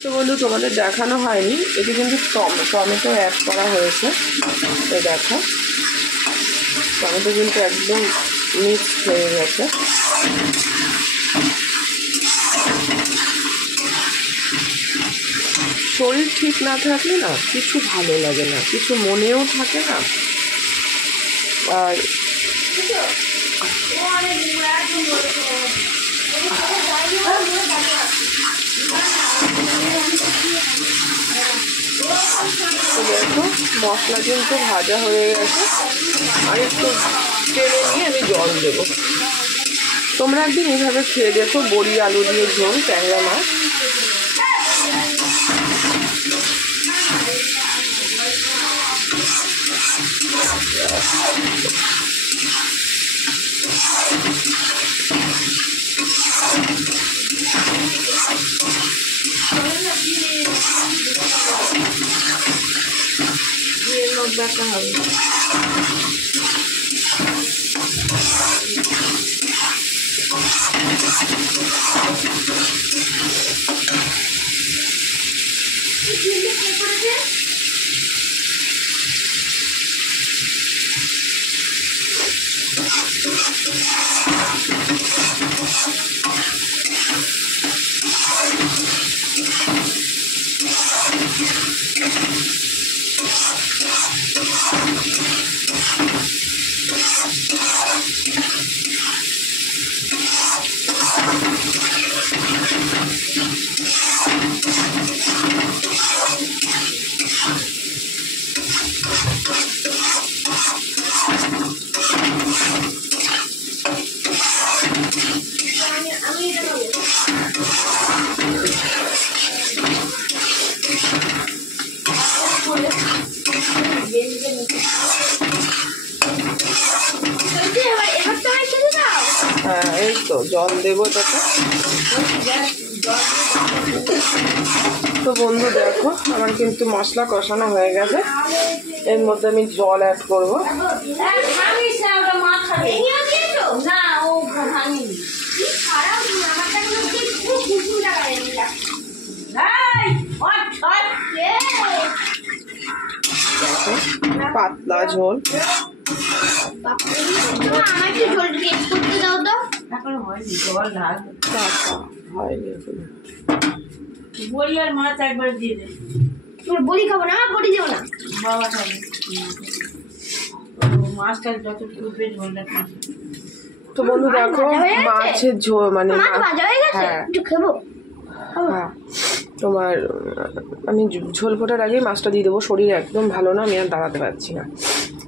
তো বন্ধু তোমাদের দেখানো হয়নি, এটি কিন্তু টমেটো অ্যাড করা হয়েছে। তো দেখো টমেটো কিন্তু একদম মিক্স হয়ে গেছে। শরীর ঠিক না থাকলে না কিছু ভালো লাগে না, কিছু মনেও থাকে না। আর দেখো মশলা কিন্তু ভাজা হয়ে গেছে, আর একটু টেনে নিয়ে আমি জল দেবো। তোমরা একদিন এইভাবে খেয়ে দেখো, বড়ি আলু দিয়ে ঝোল ট্যাংরা মাছ। দেখা হবে এই তো জল দেবো তাতে। তো বন্ধু দেখো আমার কিন্তু মশলা কষানো হয়ে গেছে, এর মধ্যে আমি জল অ্যাড করবো। পাতলা ঝোল, বড়ি আর মাছ একবার দিয়ে দে। বড়ি খাবো না, বড়ি দেবো না, বাবা খাবে মাছটা যতটুকু পেট ঝোলটা খাবে। তো বন্ধু দেখো মাছের ঝোল মানে হ্যাঁ তোমার আমি ঝোল ফোটার আগেই মাছটা দিয়ে দেবো। শরীর একদম ভালো না, আমি আর দাঁড়াতে পারছি না।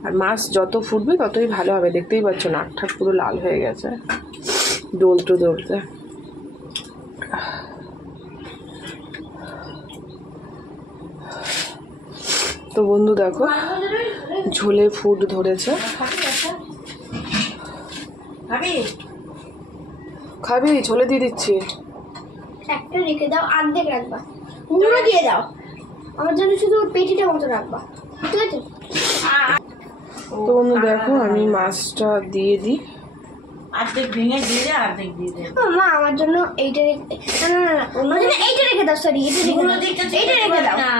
আর মাছ যত ফুটবে ততই ভালো হবে। দেখতেই পাচ্ছ নাক ঠাক পুরো লাল হয়ে গেছে দৌড়তে দৌড়তে। তো বন্ধু দেখো ঝোলে ফুট ধরেছে। খাবি? ঝোলে দিয়ে দিচ্ছি। একটা রেখে দাও, অর্ধেক রাখবা, মুড়ো দিয়ে দাও আমার জন্য, শুধু পেটিটা মতো রাখবা, ঠিক আছে? তো বন্ধু দেখো আমি মাছটা দিয়ে দিই, অর্ধেক ভেঙে দিয়ে দে, অর্ধেক দিয়ে দে। মা আমার জন্য এইটা অন্য জন্য এইটা রেখে দাও, সরি এইটা রেখে দাও না,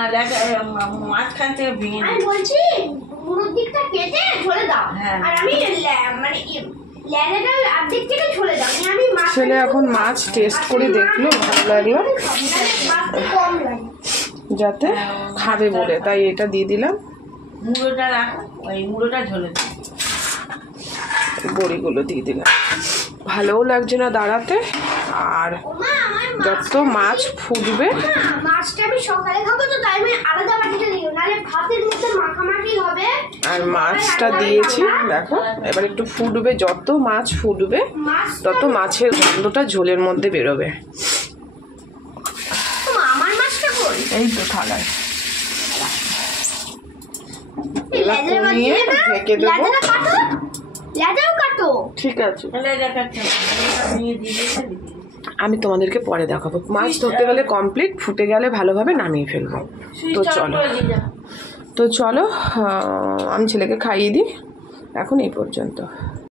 মাঝখান থেকে ভেঙে আমি বলছি মুড়োর দিকটা কেটে ঝোলে দাও, আর আমি মানে লেড়াটা অর্ধেক থেকে ঝোলে দাও। আমি ছেলে এখন মাছ টেস্ট করে দেখলো, ভালো লাগলো কম লাগে যাতে খাবে বলে, তাই এটা দিয়ে দিলাম। মুড়োটা রাখ, ওই মুড়োটা ঝোলে দে। বড়িগুলো দিয়ে দিলাম। ভালোও লাগছে না দাঁড়াতে, আর যত মাছ ফুটবে। মাছটা আমি সকালে খাবো, তো তাই আমি আলাদা বাটিতে দিই, নাহলে ভাতের মধ্যে মাখামাখি হবে। আর মাছটা দিয়েছি দেখো, এবার একটু ফুটবে, যত মাছ ফুটবে তত মাছের গন্ধটা ঝোলের মধ্যে বেরোবে। আমার মাছটা কই? এই তো থালায় এবার কমিয়ে ঢেকে দেবো। লেদাও কাটো, ঠিক আছে নিয়ে দিয়ে আমি তোমাদেরকে পরে দেখাবো। মাছ ধরতে গেলে কমপ্লিট, ফুটে গেলে ভালোভাবে নামিয়ে ফেলবো। তো চলো আমি ছেলেকে খাইয়ে দিই, এখন এই পর্যন্ত।